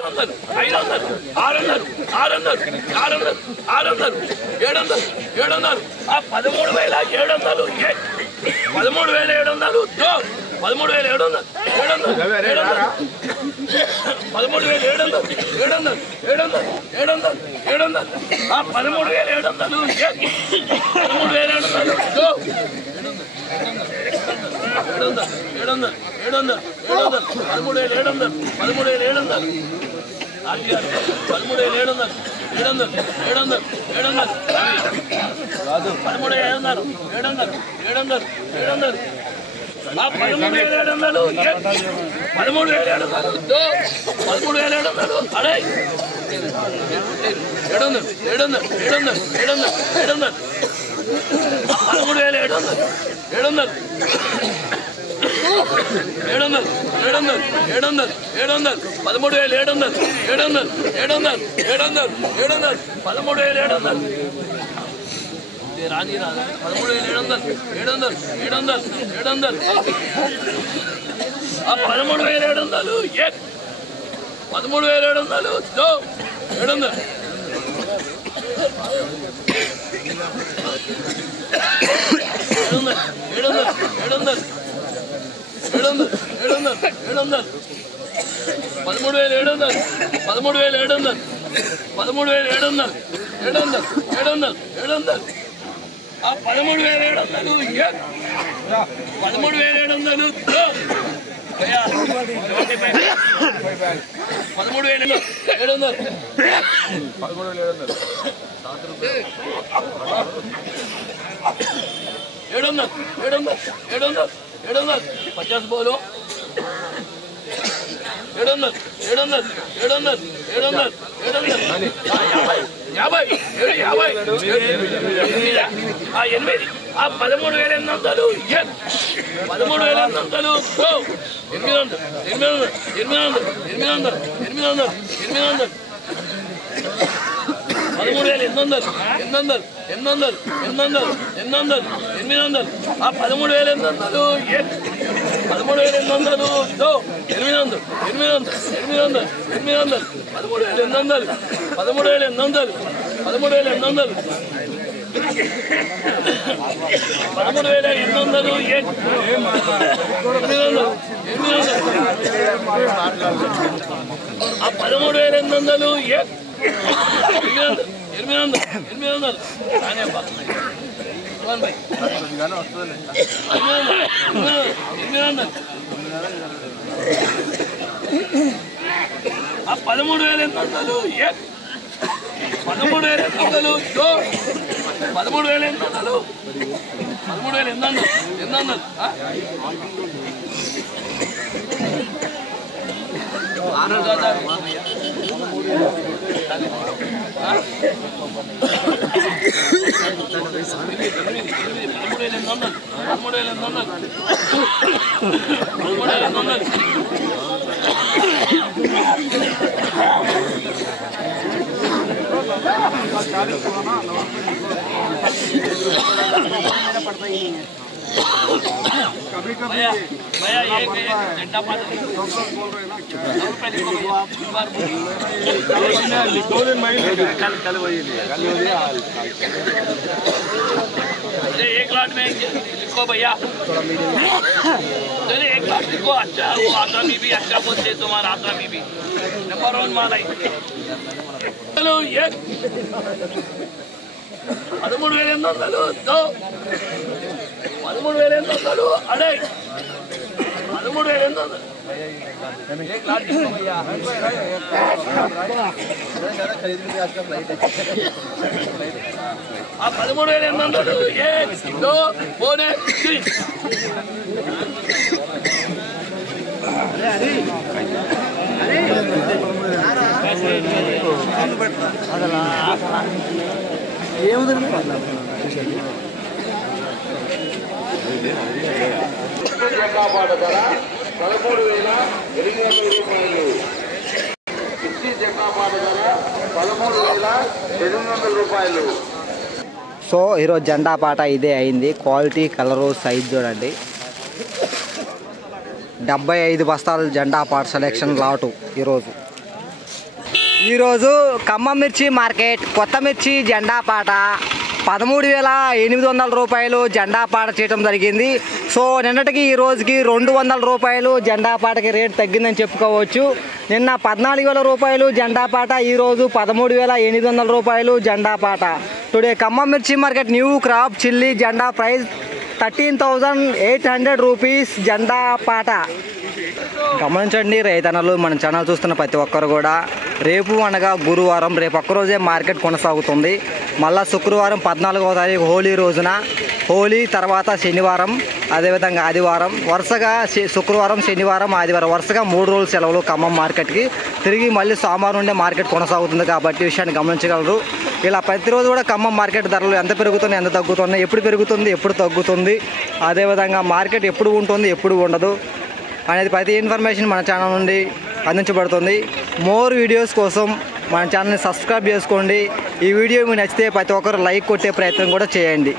500 600 600 600 700 700 ఆ 13,700 13,700 13,700 ఆ 50 बोलो 700 भैया ये घंटा पास कल वही एक लाख में लिखो भैया, चलिए एक लाख लिखो। अच्छा वो आता भी अच्छा बोलते तुम्हारा आता भी नंबर 1 माल आई। चलो ये 13,800 13,800 अड़े 13,800 एक लाख लिखो भैया। आप 13,800 1 2 3 జకాపాట ధర 13,800 రూపాయలు. ఇచ్చి జకాపాట ధర 13,800 రూపాయలు. సో ఈరోజు జెండా పాట ఇదే అయింది. క్వాలిటీ కలరు సైజ్ చూడండి. 75 బస్తాలు జెండా పాట సెలెక్షన్ లాటు ఈరోజు. ఈరోజు ఖమ్మం మిర్చి మార్కెట్ కొత్త మిర్చి జెండా పాట 13,800 రూపాయలు జెండా పాట చేయడం జరిగింది. సో నిన్నటికి ఈ రోజుకి 200 రూపాయలు జెండా పాటకి రేట్ తగ్గిందని చెప్పుకోవచ్చు. నిన్న 14,000 రూపాయలు జెండా పాట, ఈరోజు 13,800 రూపాయలు జెండా పాట. టుడే ఖమ్మం మిర్చి మార్కెట్ న్యూ క్రాప్ చిల్లీ జెండా ప్రైస్ 13,800 రూపీస్ జెండా పాట. గమనించండి రైతన్నలు, మన ఛానల్ చూస్తున్న ప్రతి ఒక్కరు కూడా రేపు అనగా గురువారం, రేపు ఒక్కరోజే మార్కెట్ కొనసాగుతుంది. మళ్ళా శుక్రవారం 14వ తారీఖు హోలీ రోజున, హోలీ తర్వాత శనివారం, అదేవిధంగా ఆదివారం, వరుసగా శుక్రవారం, శనివారం, ఆదివారం వరుసగా 3 రోజులు సెలవులు ఖమ్మం మార్కెట్కి. తిరిగి మళ్ళీ సోమవారం నుండే మార్కెట్ కొనసాగుతుంది కాబట్టి విషయాన్ని గమనించగలరు. ఇలా ప్రతిరోజు కూడా ఖమ్మం మార్కెట్ ధరలు ఎంత పెరుగుతున్నాయి, ఎంత తగ్గుతున్నాయి, ఎప్పుడు పెరుగుతుంది, ఎప్పుడు తగ్గుతుంది, అదేవిధంగా మార్కెట్ ఎప్పుడు ఉంటుంది, ఎప్పుడు ఉండదు అనేది ప్రతి ఇన్ఫర్మేషన్ మన ఛానల్ నుండి అందించబడుతుంది. మోర్ వీడియోస్ కోసం మన ఛానల్ని సబ్స్క్రైబ్ చేసుకోండి. ఈ వీడియో మీకు నచ్చితే ప్రతి ఒక్కరు లైక్ కొట్టే ప్రయత్నం కూడా చేయండి.